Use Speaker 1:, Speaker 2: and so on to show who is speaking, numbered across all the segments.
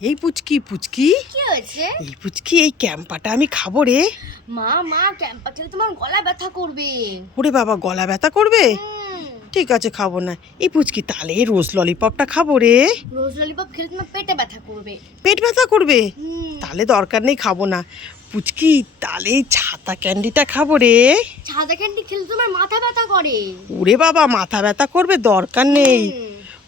Speaker 1: এই পুচকি পুচকি?
Speaker 2: কি হয়েছে?
Speaker 1: এই পুচকি এই ক্যাম্পাটা আমি খাব রে।
Speaker 2: মা মা ক্যাম্পা খেলে তোমার গলা ব্যথা করবে।
Speaker 1: ওরে বাবা গলা ব্যথা করবে? ঠিক আছে খাব না। এই পুচকি তাহলে রোজ ললিপপটা খাব রে।
Speaker 2: রোজ ললিপপ খেলে তোমার পেটে ব্যথা করবে।
Speaker 1: পেট ব্যথা করবে? তাহলে দরকার নেই খাব না। পুচকি তাহলে ছাতা ক্যান্ডিটা খাব রে।
Speaker 2: ছাতা ক্যান্ডি খেলে তোমার মাথা ব্যথা করে।
Speaker 1: ওরে বাবা মাথা ব্যথা করবে দরকার নেই।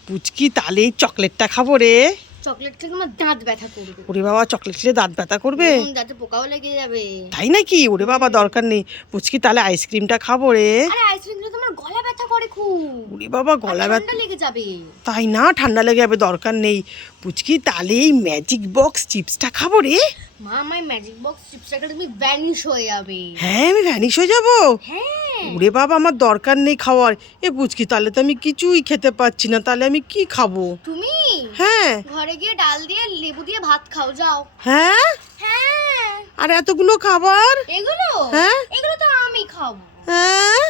Speaker 1: পুচকি তাহলে চকলেটটা খাব রে।
Speaker 2: চকলেট খেলে তোমার দাঁত ব্যথা করবে।
Speaker 1: ওরে বাবা চকলেট খেলে দাঁত ব্যথা করবে?
Speaker 2: দাঁতে পোকাও লেগে যাবে।
Speaker 1: তাই নাকি? ওরে বাবা দরকার নেই। পুচকি তাহলে আইসক্রিমটা খাব রে।
Speaker 2: আরে আইসক্রিম খেলে তোমার গলা ব্যথা করে খুব।
Speaker 1: ওরে বাবা গলা ব্যথা
Speaker 2: লেগে যাবে।
Speaker 1: তাই না? ঠান্ডা লেগে যাবে দরকার নেই। পুচকি তাহলে এই ম্যাজিক বক্স চিপসটা খাব রে।
Speaker 2: মা আমার ম্যাজিক বক্স চিপসটা খেলে তুমি ভ্যানিশ হয়ে যাবে।
Speaker 1: হ্যাঁ আমি ভ্যানিশ হয়ে যাব।
Speaker 2: হ্যাঁ।
Speaker 1: ওরে বাবা আমার দরকার নেই খাওয়ার। এ পুচকি তাহলে তো আমি কিছুই খেতে পাচ্ছি না তাহলে আমি কি খাব?
Speaker 2: তুমি?
Speaker 1: হ্যাঁ।
Speaker 2: ঘরে গিয়ে ডাল দিয়ে লেবু দিয়ে ভাত খাও যাও।
Speaker 1: হ্যাঁ?
Speaker 2: হ্যাঁ।
Speaker 1: আর এতগুলো খাবার?
Speaker 2: এগুলো?
Speaker 1: হ্যাঁ?
Speaker 2: এগুলো তো আমি খাব।
Speaker 1: হ্যাঁ?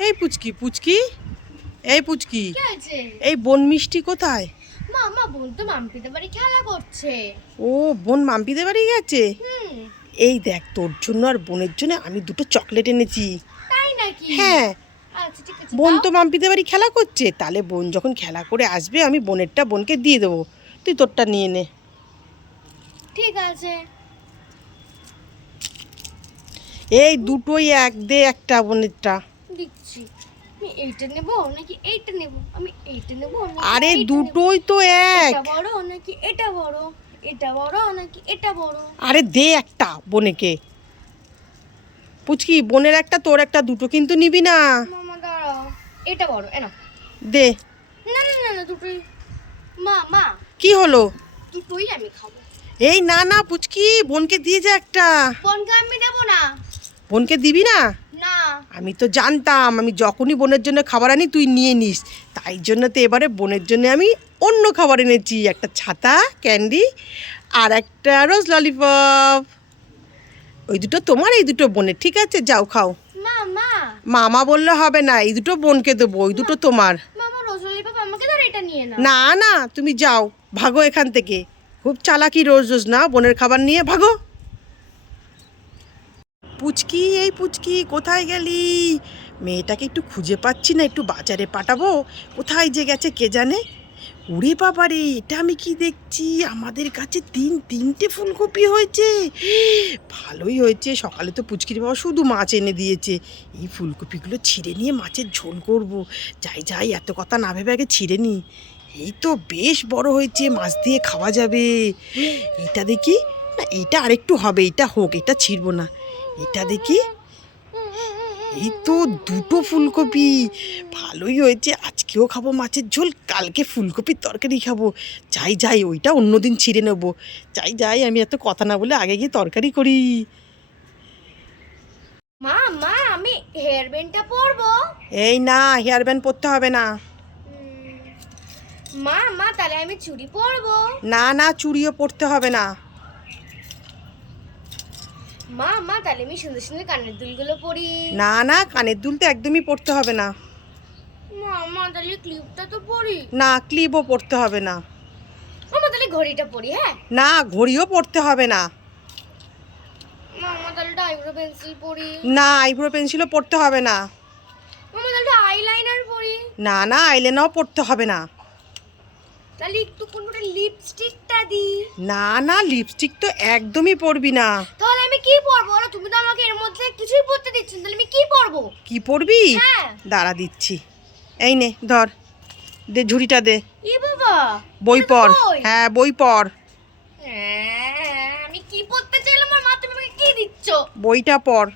Speaker 1: এই পুচকি পুচকি। এই পুচকি। এই বন মিষ্টি কোথায়?
Speaker 2: মা মা বোন তো মাম্পিতে বাড়ি খেলা করছে।
Speaker 1: ও বোন মাম্পিদের বাড়ি গেছে?
Speaker 2: হুম।
Speaker 1: এই দেখ তোর জন্য আর বোনের জন্য আমি দুটো চকলেট এনেছি। হ্যাঁ।
Speaker 2: আচ্ছা
Speaker 1: বোন তো মাম্পিদের বাড়ি খেলা করছে তাহলে বোন যখন খেলা করে আসবে আমি বোনেরটা বোনকে দিয়ে দেবো। তুই তোরটা নিয়ে নে।
Speaker 2: ঠিক আছে।
Speaker 1: এই দুটোই এক দে একটা বোনেরটা।
Speaker 2: দিচ্ছি। আমি এইটা নেব নাকি এইটা নেব? আমি এইটা নেব
Speaker 1: আরে দুটোই তো এক।
Speaker 2: বড় নাকি এটা বড়? এটা বড় নাকি এটা বড়?
Speaker 1: আরে দে একটা বোনেকে। পুচকি বোনের একটা তোর একটা দুটো কিন্তু নিবি না।
Speaker 2: মামা দাঁড়াও। এটা বড় এনো
Speaker 1: দে।
Speaker 2: না না না না দুটোই। মা মা।
Speaker 1: কি হলো?
Speaker 2: দুটোই আমি খাব।
Speaker 1: এই না না পুচকি বোনকে দিয়ে যা একটা।
Speaker 2: কোনকে আমি দেব না।
Speaker 1: বোনকে দিবি না? আমি তো জানতাম আমি যখনই বোনের জন্য খাবার আনি তুই নিয়ে নিস। তাই জন্য তো এবারে বোনের জন্য আমি অন্য খাবার এনেছি একটা ছাতা ক্যান্ডি আর একটা রোজ ললিপপ। ওই দুটো তোমার এই দুটো বোনের ঠিক আছে? যাও খাও। মামা বললে হবে না এই দুটো বোনকে দেবো ওই দুটো তোমার।
Speaker 2: না
Speaker 1: না তুমি যাও ভাগো এখান থেকে। খুব চালাকি রোজ রোজ না? বোনের খাবার নিয়ে ভাগো। পুচকি, এই পুচকি, কোথায় গেলি? মেয়েটাকে একটু খুঁজে পাচ্ছি না, একটু বাজারে পাঠাবো। কোথায় যে গেছে কে জানে? উড়ে বাবারে, এটা আমি কি দেখছি? আমাদের কাছে তিন, তিনটে ফুলকপি হয়েছে। ভালোই হয়েছে, সকালে তো পুচকির বাবা শুধু মাছ এনে দিয়েছে। এই ফুলকপিগুলো ছিঁড়ে নিয়ে মাছের ঝোল করব। যাই যাই, এত কথা না ভেবে আগে ছিঁড়ে নি। এই তো বেশ বড় হয়েছে, মাছ দিয়ে খাওয়া যাবে। এটা দেখি, না, এটা আরেকটু হবে, এটা হোক, এটা ছিঁড়বো না। এটা দেখি? এই তো দুটো ফুলকপি। ভালোই হয়েছে আজকেও খাব মাছের ঝোল কালকে ফুলকপির তরকারি খাব। যাই যাই ওইটা অন্যদিন ছিঁড়ে নেব। যাই যাই আমি এত কথা না বলে আগে গিয়ে তরকারি করি।
Speaker 2: মা মা আমি হেয়ার ব্যান্ডটা পরবো।
Speaker 1: এই না হেয়ার ব্যান্ড পরতে হবে না।
Speaker 2: মা মা তাহলে আমি চুড়ি পরবো।
Speaker 1: না না চুড়িও পরতে হবে না।
Speaker 2: মা মা তাহলে আমি সুন্দর সুন্দর কানের দুলগুলো পরি।
Speaker 1: না না কানের দুল তো একদমই পরতে হবে না।
Speaker 2: মা মা তাহলে ক্লিপটা তো পরি।
Speaker 1: না ক্লিপও পরতে হবে না।
Speaker 2: মামা তাহলে ঘড়িটা পরি হ্যাঁ?
Speaker 1: না ঘড়িও পরতে হবে না।
Speaker 2: মামা তাহলে আইব্রো পেন্সিল পরি।
Speaker 1: না আইব্রো পেন্সিলও পরতে হবে না।
Speaker 2: মামা তাহলে আইলাইনার পরি।
Speaker 1: না না আইলেনাও পড়তে হবে না।
Speaker 2: তাহলে একটু লিপস্টিকটা দিই
Speaker 1: না না লিপস্টিক তো একদমই পরবি না।
Speaker 2: তাহলে আমি কি পরবো? বলো তুমি তো আমাকে এর মধ্যে কিছুই পরতে দিচ্ছ না, তাহলে আমি কি পরবো?
Speaker 1: কি পরবি?
Speaker 2: হ্যাঁ।
Speaker 1: দাঁড়া দিচ্ছি। এই নে ধর। দে ঝুড়িটা দে।
Speaker 2: এ বাবা
Speaker 1: বই পড়। হ্যাঁ বই পড়।
Speaker 2: হ্যাঁ, আমি কি পড়তে চাইলাম? আমার মা তুমি আমাকে কি দিচ্ছ?
Speaker 1: বইটা পড়।